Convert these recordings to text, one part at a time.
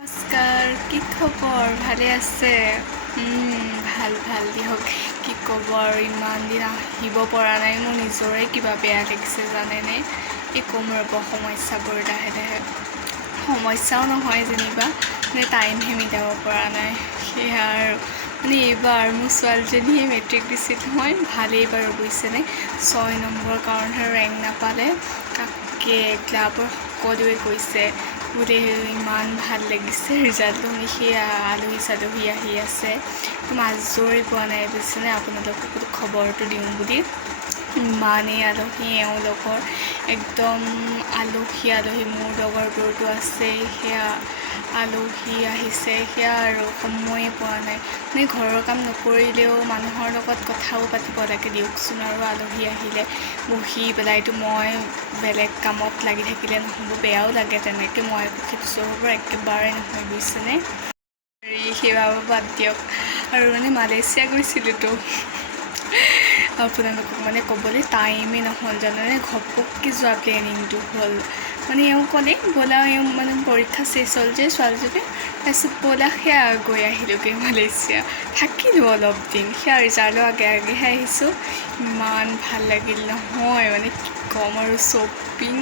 নমস্কাৰ, কি খবৰ? ভালে আছে? ভাল দিয়ক। কি ক'ব আৰু ইমান দিন আহিব পৰা নাই, মোৰ নিজৰে কিবা বেয়া লাগিছে জানেনে। কি ক'ম ৰ'ব, সমস্যাবোৰ লাহে সমস্যাও নহয় যেনিবা, টাইমহে মিলাব পৰা নাই। সেয়া আৰু এইবাৰ মোৰ ছোৱালীজনীয়ে মেট্ৰিক দিছিল নহয়, ভালেই বাৰু বুজিছেনে। 6 নম্বৰ কাৰণেহে ৰেংক নাপালে। তাকে ক্লাবৰ সকলোৱে কৈছে বোলে ইমান ভাল লাগিছে ৰিজাল্টটো শুনি। সেয়া আলহী চালহী আহি আছে, আজৰি পোৱা নাই বুজিছেনে আপোনালোকক খবৰটো দিওঁ বুলি। ইমানেই আলহী এওঁলোকৰ, একদম আলহী মোৰ লগৰবোৰতো আছেই। সেয়া আলহী আহিছে, সেয়া আৰু সময়ে পোৱা নাই। ঘৰৰ কাম নকৰিলেও মানুহৰ লগত কথাও পাতিব লাগে দিয়কচোন। আৰু আলহী আহিলে বহি পেলাইতো মই বেলেগ কামত লাগি থাকিলে নহ'ব, বেয়াও লাগে তেনেকৈ। মই সেইটো চবৰ একেবাৰে নহয় বুজিছেনে। সেয়াও বাদ দিয়ক। আৰু মালয়েছিয়া গৈছিলোঁতো, আপোনালোকক ক'বলৈ টাইমেই নহ'ল জানেনে। ঘপককৈ যোৱা প্লেনিংটো হ'ল। এওঁ ক'লে ব'লা, এওঁ পৰীক্ষা চেছ হ'ল যে ছোৱালীজনী, তাৰপিছত ব'লা সেয়া গৈ আহিলোঁগৈ মালয়েছিয়া। থাকিলোঁ অলপ দিন, সেয়া ৰিজাল্টৰ আগেহে আহিছোঁ। ইমান ভাল লাগিল নহয়, কি ক'ম আৰু। শ্বপিং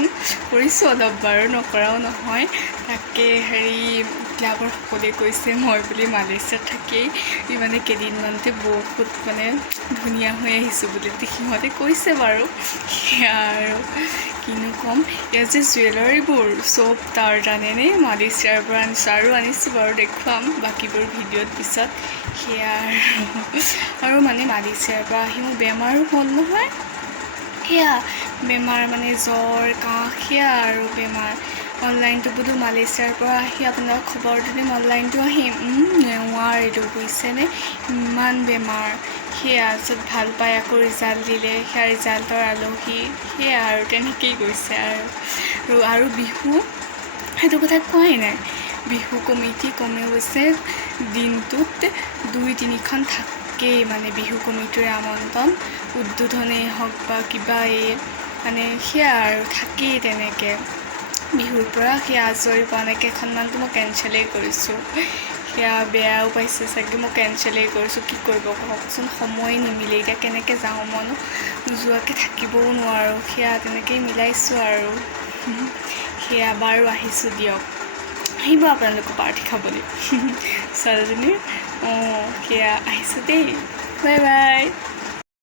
কৰিছোঁ অলপ বাৰু, নকৰাও নহয়। তাকে ক্লাবৰ সকলোৱে কৈছে মই বুলি মালয়েছিয়াত থাকেই কেইদিনমানতে বহুত ধুনীয়া হৈ আহিছোঁ বুলি সিহঁতে কৈছে বাৰু। সেয়া আৰু কিনো ক'ম। ইয়াত যে জুৱেলাৰীবোৰ চব তাৰ জানেনে, মালয়েছিয়াৰ পৰা আনিছোঁ। আৰু আনিছোঁ বাৰু, দেখুৱাম বাকীবোৰ ভিডিঅ'ত পিছত। সেয়া আৰু মালয়েছিয়াৰ পৰা আহি মোৰ বেমাৰো হ'ল নহয়। সেয়া বেমাৰ জ্বৰ কাহ, সেয়া আৰু বেমাৰ। অনলাইনটো বোলো মালয়েছিয়াৰ পৰা আহি আপোনাক খবৰ দিম, অনলাইনটো আহিম নোৱাৰিলোঁ বুজিছেনে, ইমান বেমাৰ। সেয়া য'ত ভাল পাই আকৌ ৰিজাল্ট দিলে, সেয়া ৰিজাল্টৰ আলহী, সেয়া আৰু তেনেকেই গৈছে। আৰু বিহু সেইটো কথা কোৱাই নাই। বিহু কমিটি কমেও গৈছে দিনটোত 2-3খন থাকেই, বিহু কমিটিৰ আমন্ত্ৰণ, উদ্বোধনেই হওক বা কিবাই সেয়া আৰু থাকেই তেনেকৈ। বিহুৰ পৰা সেয়া আজৰি পোৱা নাই, কেইখনমানতো মই কেঞ্চেলেই কৰিছোঁ। সেয়া বেয়াও পাইছে চাগে, মই কেঞ্চেলেই কৰিছোঁ। কি কৰিব কওকচোন, সময় নিমিলে। এতিয়া কেনেকৈ যাওঁ, মইনো নোযোৱাকৈ থাকিবও নোৱাৰোঁ। সেয়া তেনেকেই মিলাইছোঁ আৰু। সেয়া বাৰু আহিছোঁ দিয়ক, আহিব আপোনালোকৰ পাৰ্টি খাবলৈ ছোৱালীজনীৰ। সেয়া আহিছোঁ দেই, বাই বাই।